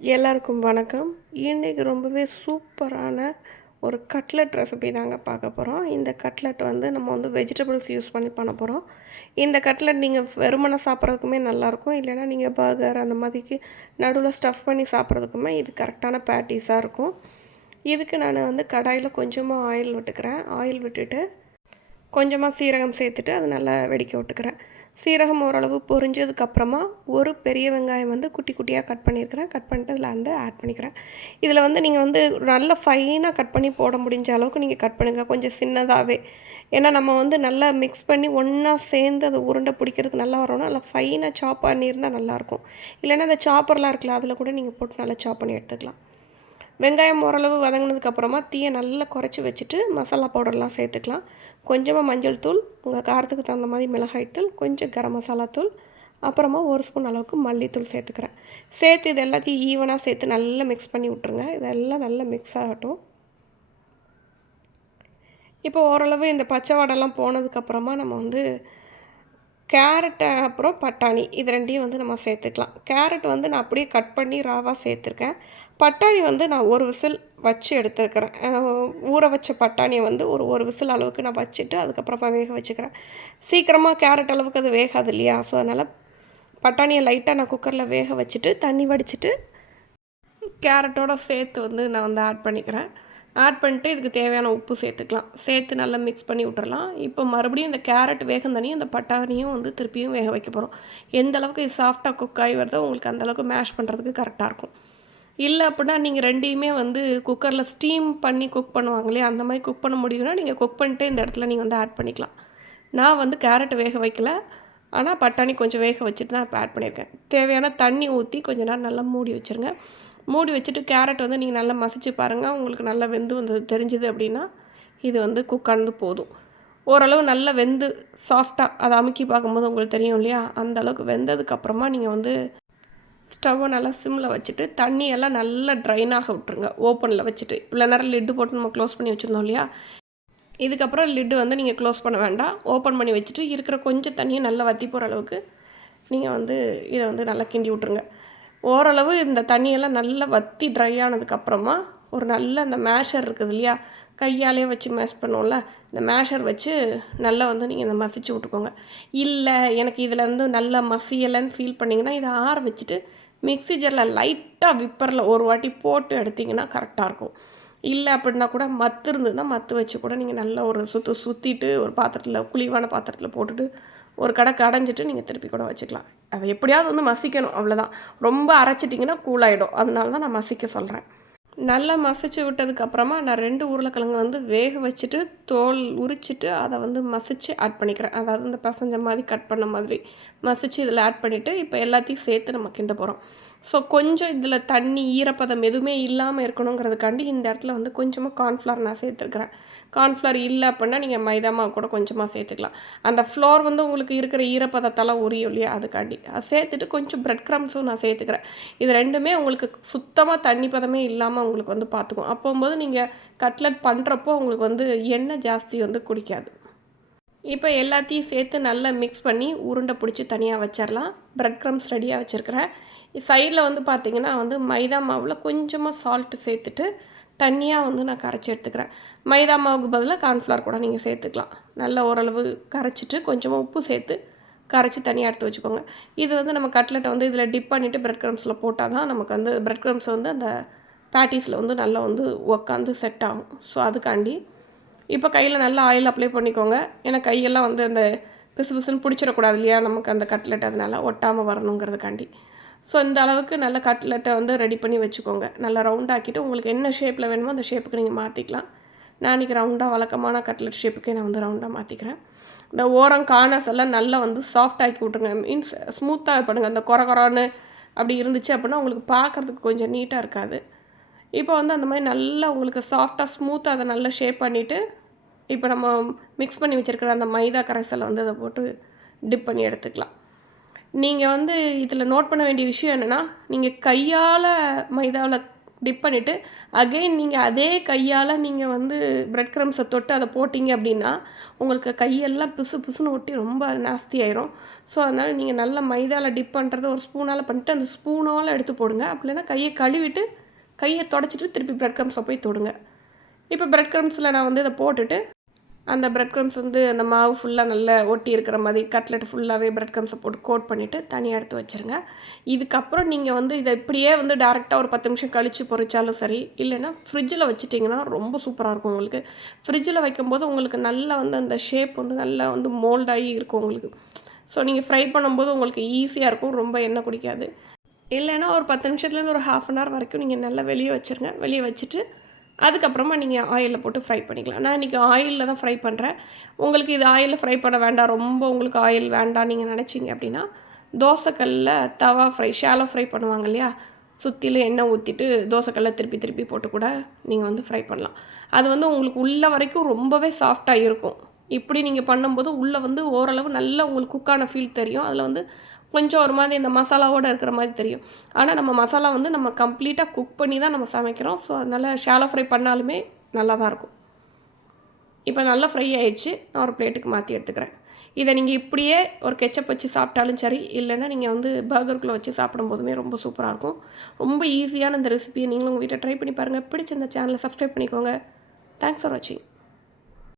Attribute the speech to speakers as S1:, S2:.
S1: எல்லாருக்கும் வணக்கம். இன்றைக்கி ரொம்பவே சூப்பரான ஒரு கட்லெட் ரெசிபி தாங்க பார்க்க போகிறோம் இந்த கட்லெட் வந்து நம்ம வந்து வெஜிடபிள்ஸ் யூஸ் பண்ணி பண்ண போகிறோம் இந்த கட்லெட் நீங்கள் வெறுமனை சாப்பிட்றதுக்குமே நல்லாயிருக்கும். இல்லைன்னா நீங்கள் பர்கர் அந்த மாதிரிக்கு நடுவில் ஸ்டஃப் பண்ணி சாப்பிட்றதுக்குமே இது கரெக்டான பேட்டிஸாக இருக்கும். இதுக்கு நான் வந்து கடாயில் கொஞ்சமாக ஆயில் விட்டுக்கிறேன். ஆயில் விட்டுட்டு கொஞ்சமாக சீரகம் சேர்த்துட்டு அது நல்லா வெடிக்க விட்டுக்கிறேன். சீரகம் ஓரளவு பொரிஞ்சதுக்கப்புறமா ஒரு பெரிய வெங்காயம் வந்து குட்டி குட்டியாக கட் பண்ணியிருக்கிறேன். கட் பண்ணிட்டு அதில் வந்து ஆட் பண்ணிக்கிறேன். இதில் வந்து நீங்கள் வந்து நல்ல ஃபைனாக கட் பண்ணி போட முடிஞ்ச அளவுக்கு நீங்கள் கட் பண்ணுங்கள் கொஞ்சம் சின்னதாகவே ஏன்னா நம்ம வந்து நல்லா மிக்ஸ் பண்ணி ஒன்றா சேர்ந்து அதை உருண்டை பிடிக்கிறதுக்கு நல்லா வரணும் நல்லா ஃபைனாக சாப் பண்ணியிருந்தால் நல்லாயிருக்கும் இல்லைன்னா அந்த சாப்பர்லாம் இருக்குல்ல அதில் கூட நீங்கள் போட்டு நல்லா சாப் பண்ணி எடுத்துக்கலாம். வெங்காயம் ஓரளவு வதங்கினதுக்கப்புறமா தீயை நல்லா குறைச்சி வச்சுட்டு மசாலா பவுடர்லாம் சேர்த்துக்கலாம். கொஞ்சமாக மஞ்சள் தூள் உங்கள் காரத்துக்கு தகுந்த மாதிரி மிளகாய்த்தூள் கொஞ்சம் கரம் மசாலா தூள் அப்புறமா ஒரு ஸ்பூன் அளவுக்கு மல்லித்தூள் சேர்த்துக்கிறேன். சேர்த்து இது எல்லாத்தையும் ஈவனாக சேர்த்து நல்லா மிக்ஸ் பண்ணி விட்ருங்க இதெல்லாம் நல்லா மிக்ஸ் ஆகட்டும். இப்போ ஓரளவு இந்த பச்சை வடைலாம் போனதுக்கப்புறமா நம்ம வந்து கேரட்டு அப்புறம் பட்டாணி. இது ரெண்டையும் வந்து நம்ம சேர்த்துக்கலாம். கேரட் வந்து நான் அப்படியே கட் பண்ணி ராவாக சேர்த்துருக்கேன். பட்டாணி வந்து நான் ஒரு விசில் வச்சு எடுத்துருக்கிறேன். ஊற வச்ச பட்டாணியை வந்து ஒரு ஒரு விசில் அளவுக்கு நான் வச்சுட்டு அதுக்கப்புறமா வேக வச்சுக்கிறேன். சீக்கிரமாக கேரட் அளவுக்கு அது வேகாது இல்லையா? ஸோ அதனால் பட்டாணியை லைட்டாக நான் குக்கரில் வேக வச்சுட்டு தண்ணி வடிச்சிட்டு கேரட்டோடு சேர்த்து வந்து நான் வந்து ஆட் பண்ணிக்கிறேன். ஆட் பண்ணிட்டு இதுக்கு தேவையான உப்பு சேர்த்துக்கலாம். சேர்த்து நல்லா மிக்ஸ் பண்ணி விட்டுறலாம். இப்போ மறுபடியும் இந்த கேரட் வேகம் தனியும் இந்த பட்டாணியும் வந்து திருப்பியும் வேக வைக்க போகிறோம் எந்த அளவுக்கு இது சாஃப்டாக குக் ஆகி வருதோ உங்களுக்கு அந்தளவுக்கு மேஷ் பண்ணுறதுக்கு கரெக்டாக இருக்கும். இல்லை அப்படின்னா நீங்கள் ரெண்டையுமே வந்து குக்கரில் ஸ்டீம் பண்ணி குக் பண்ணுவாங்க இல்லையா? அந்த மாதிரி குக் பண்ண முடியும்னா நீங்கள் குக் பண்ணிட்டு இந்த இடத்துல நீங்கள் வந்து ஆட் பண்ணிக்கலாம். நான் வந்து கேரட் வேக வைக்கல. ஆனால் பட்டாணி கொஞ்சம் வேக வச்சுட்டு தான் இப்போ ஆட் பண்ணியிருக்கேன். தேவையான தண்ணி ஊற்றி கொஞ்ச நேரம் நல்லா மூடி வச்சுருங்க. மூடி வச்சுட்டு கேரட் வந்து நீங்கள் நல்லா மசிச்சு பாருங்கள் உங்களுக்கு நல்லா வெந்து வந்தது தெரிஞ்சுது அப்படின்னா இது வந்து குக்கானது போதும். ஓரளவு நல்லா வெந்து சாஃப்டாக அதை அமுக்கி பார்க்கும்போது உங்களுக்கு தெரியும் இல்லையா? அந்த அளவுக்கு வெந்ததுக்கப்புறமா நீங்கள் வந்து ஸ்டவ்வை நல்லா சிம்மில் வச்சுட்டு தண்ணியெல்லாம் நல்லா ட்ரைனாக விட்ருங்க ஓப்பனில் வச்சுட்டு. இவ்வளோ நேரம் லிட்டு போட்டு நம்ம க்ளோஸ் பண்ணி வச்சுருந்தோம் இல்லையா? இதுக்கப்புறம் லிட்டு வந்து நீங்கள் க்ளோஸ் பண்ண வேண்டாம். ஓப்பன் பண்ணி வச்சுட்டு இருக்கிற கொஞ்சம் தண்ணியை நல்லா வற்றி போகிற அளவுக்கு நீங்கள் வந்து இதை வந்து நல்லா கிண்டி விட்ருங்க ஓரளவு இந்த தண்ணியெல்லாம் நல்லா வற்றி ட்ரை ஆனதுக்கப்புறமா ஒரு நல்ல அந்த மேஷர் இருக்குது இல்லையா? கையாலே வச்சு மேஷ் பண்ணுவோம்ல இந்த மேஷர் வச்சு நல்லா வந்து நீங்கள் இந்த மசிச்சு விட்டுக்கோங்க. இல்லை எனக்கு இதுலேருந்து நல்லா மசியலைன்னு ஃபீல் பண்ணிங்கன்னா இதை ஆற வச்சுட்டு மிக்சி ஜாரில் லைட்டாக விப்பரில் ஒரு வாட்டி போட்டு எடுத்திங்கன்னா கரெக்டாக இருக்கும். இல்லை அப்படின்னா கூட மத்து இருந்ததுன்னா மத்து வச்சு கூட நீங்கள் நல்லா ஒரு சுற்று சுற்றிட்டு ஒரு பாத்திரத்தில் குழிவான பாத்திரத்தில் போட்டுட்டு ஒரு கடை கடைஞ்சிட்டு நீங்கள் திருப்பி கூட வச்சுக்கலாம். அதை எப்படியாவது வந்து மசிக்கணும் அவ்வளோதான் ரொம்ப அரைச்சிட்டிங்கன்னா கூலாயிடும் அதனால தான் நான் மசிக்க சொல்கிறேன் நல்லா மசிச்சு விட்டதுக்கப்புறமா நான் ரெண்டு உருளைக்கிழங்கு வந்து வேக வச்சுட்டு தோல் உரிச்சிட்டு அதை வந்து மசித்து ஆட் பண்ணிக்கிறேன். அதாவது இந்த பசஞ்ச மாதிரி கட் பண்ண மாதிரி மசித்து இதில் ஆட் பண்ணிவிட்டு இப்போ எல்லாத்தையும் சேர்த்து நம்ம கிண்ட போகிறோம் ஸோ கொஞ்சம் இதில் தண்ணி ஈரப்பதம் எதுவுமே இல்லாமல் இருக்கணுங்கிறதுக்காண்டி இந்த இடத்துல வந்து கொஞ்சமாக கார்ன்ஃப்ளவர் நான் சேர்த்துருக்குறேன். கார்ன்ஃப்ளவர் இல்லை அப்படின்னா நீங்கள் மைதா மாவு கூட கொஞ்சமாக சேர்த்துக்கலாம். அந்த ஃப்ளோர் வந்து உங்களுக்கு இருக்கிற ஈரப்பதத்தெல்லாம் உரியும் இல்லையா? அதுக்காண்டி. அதை சேர்த்துட்டு கொஞ்சம் ப்ரெட் க்ரம்ஸும் நான் சேர்த்துக்கிறேன். இது ரெண்டுமே உங்களுக்கு சுத்தமாக தண்ணி பதமே இல்லாமல் உங்களுக்கு வந்து பார்த்துக்கும். அப்போம்போது நீங்கள் கட்லட் பண்ணுறப்போ உங்களுக்கு வந்து எண்ணெய் ஜாஸ்தி வந்து குடிக்காது. இப்போ எல்லாத்தையும் சேர்த்து நல்லா மிக்ஸ் பண்ணி உருண்டை பிடிச்சி தனியாக வச்சிடலாம் ப்ரெட் க்ரம்ஸ் ரெடியாக வச்சுருக்கிறேன். சைடில் வந்து பார்த்திங்கன்னா வந்து மைதா மாவில் கொஞ்சமாக சால்ட்டு சேர்த்துட்டு தண்ணியாக வந்து நான் கரைச்சி எடுத்துக்கிறேன். மைதா மாவுக்கு பதிலாக கார்ன்ஃப்ளவர் கூட நீங்கள் சேர்த்துக்கலாம். நல்லா ஓரளவு கரைச்சிட்டு கொஞ்சமாக உப்பு சேர்த்து கரைச்சி தனியாக எடுத்து வச்சுக்கோங்க. இது வந்து நம்ம கட்லெட்டை வந்து இதில் டிப் பண்ணிவிட்டு ப்ரெட் க்ரம்ஸில் போட்டால் தான் நமக்கு வந்து ப்ரெட் க்ரம்ஸ் வந்து அந்த பேட்டிஸில் வந்து நல்லா வந்து உக்காந்து செட் ஆகும். ஸோ அதுக்காண்டி இப்போ கையில் நல்லா ஆயில் அப்ளை பண்ணிக்கோங்க. ஏன்னா கையெல்லாம் வந்து அந்த பிசு பிசுன்னு பிடிச்சிடக்கூடாது இல்லையா? நமக்கு அந்த கட்லெட் அதனால் ஒட்டாமல் வரணுங்கிறதுக்காண்டி. ஸோ இந்த அளவுக்கு நல்ல கட்லெட்டை வந்து ரெடி பண்ணி வச்சுக்கோங்க. நல்லா ரவுண்டாக்கிட்டு உங்களுக்கு என்ன ஷேப்பில் வேணுமோ அந்த ஷேப்புக்கு நீங்கள் மாற்றிக்கலாம் நான் இன்றைக்கி ரவுண்டாக வழக்கமான கட்லெட் ஷேப்புக்கே நான் வந்து ரவுண்டாக மாற்றிக்கிறேன் இந்த ஓரம் கார்னர்ஸ் எல்லாம் நல்லா வந்து சாஃப்ட் ஆக்கி விட்ருங்க மீன்ஸ் ஸ்மூத்தாக பண்ணுங்கள் அந்த குறை குறான்னு அப்படி இருந்துச்சு அப்படின்னா உங்களுக்கு பார்க்குறதுக்கு கொஞ்சம் நீட்டாக இருக்காது. இப்போ வந்து அந்த மாதிரி நல்லா உங்களுக்கு சாஃப்டாக ஸ்மூத்தாக அதை நல்லா ஷேப் பண்ணிவிட்டு இப்போ நம்ம மிக்ஸ் பண்ணி வச்சுருக்கிற அந்த மைதா கரைசலை வந்து அதை போட்டு டிப் பண்ணி எடுத்துக்கலாம். நீங்கள் வந்து இதில் நோட் பண்ண வேண்டிய விஷயம் என்னென்னா நீங்கள் கையால் மைதாவில் டிப் பண்ணிவிட்டு அகெயின் நீங்கள் அதே கையால் நீங்கள் வந்து பிரெட் க்ரம்ஸை தொட்டு அதை போட்டிங்க அப்படின்னா உங்களுக்கு கையெல்லாம் பிசு பிசுன்னு ஒட்டி ரொம்ப நாஸ்தி ஆயிரும். ஸோ அதனால் நீங்கள் நல்லா மைதாவில் டிப் பண்ணுறத ஒரு ஸ்பூனால் பண்ணிட்டு அந்த ஸ்பூனால் எடுத்து போடுங்க. அப்படி இல்லைன்னா கையை கழுவிட்டு கையை தொடச்சிட்டு திருப்பி பிரெட் க்ரம்ஸை போய் தொடுங்க. இப்போ பிரெட் க்ரம்ஸில் நான் வந்து இதை போட்டுட்டு அந்த பிரெட் க்ரம்ஸ் வந்து அந்த மாவு ஃபுல்லாக நல்லா ஒட்டி இருக்கிற மாதிரி கட்லெட் ஃபுல்லாகவே பிரெட் க்ரம்ஸை போட்டு கோட் பண்ணிவிட்டு தனியாக எடுத்து வச்சுருங்க. இதுக்கப்புறம் நீங்கள் வந்து இதை இப்படியே வந்து டேரெக்டாக ஒரு பத்து நிமிஷம் கழித்து பொறிச்சாலும் சரி இல்லைன்னா ஃப்ரிட்ஜில் வச்சுட்டிங்கன்னா ரொம்ப சூப்பராக இருக்கும் உங்களுக்கு. ஃப்ரிட்ஜில் வைக்கும்போது உங்களுக்கு நல்லா வந்து அந்த ஷேப் வந்து நல்லா வந்து மோல்டாகி இருக்கும் உங்களுக்கு. ஸோ நீங்கள் ஃப்ரை பண்ணும்போது உங்களுக்கு ஈஸியாக இருக்கும் ரொம்ப எண்ணெய் குடிக்காது. இல்லைன்னா ஒரு பத்து நிமிஷத்துலேருந்து ஒரு ஹாஃப் அன் ஹவர் வரைக்கும் நீங்கள் நல்லா வெளியே வச்சுருங்க. வெளியே வச்சுட்டு அதுக்கப்புறமா நீங்கள் ஆயிலில் போட்டு ஃப்ரை பண்ணிக்கலாம். நான் இன்றைக்கி ஆயிலில் தான் ஃப்ரை பண்ணுறேன் உங்களுக்கு இது ஆயிலில் ஃப்ரை பண்ண வேண்டாம். ரொம்ப உங்களுக்கு ஆயில் வேண்டாம் நீங்கள் நினச்சிங்க அப்படின்னா தோசைக்கல்லில் தவா ஃப்ரை ஷாலோ ஃப்ரை பண்ணுவாங்க இல்லையா? சுற்றிலும் எண்ணெய் ஊற்றிட்டு தோசைக்கல்ல திருப்பி திருப்பி போட்டு கூட நீங்கள் வந்து ஃப்ரை பண்ணலாம். அது வந்து உங்களுக்கு உள்ள வரைக்கும் ரொம்பவே சாஃப்டாக இருக்கும். இப்படி நீங்கள் பண்ணும்போது உள்ளே வந்து ஓரளவு நல்ல உங்களுக்கு குக்கான ஃபீல் தெரியும். அதில் வந்து கொஞ்சம் ஒரு மாதிரி இந்த மசாலாவோடு இருக்கிற மாதிரி தெரியும். ஆனால் நம்ம மசாலா வந்து நம்ம கம்ப்ளீட்டாக குக் பண்ணி தான் நம்ம சமைக்கிறோம். ஸோ அதனால் ஷாலோ ஃப்ரை பண்ணாலுமே நல்லா தான் இருக்கும். இப்போ நல்லா ஃப்ரை ஆகிடுச்சு நான் ஒரு பிளேட்டுக்கு மாற்றி எடுத்துக்கிறேன். இதை நீங்கள் இப்படியே ஒரு கெச்சப் வச்சு சாப்பிட்டாலும் சரி இல்லைன்னா நீங்கள் வந்து பர்கருக்குள்ளே வச்சு சாப்பிடும்போதுமே ரொம்ப சூப்பராக இருக்கும். ரொம்ப ஈஸியான இந்த ரெசிபியை நீங்களும் உங்கள் வீட்டை ட்ரை பண்ணி பாருங்கள் பிடிச்ச இந்த சேனலை சப்ஸ்கிரைப் பண்ணிக்கோங்க. தேங்க்ஸ் ஃபார் வாட்சிங்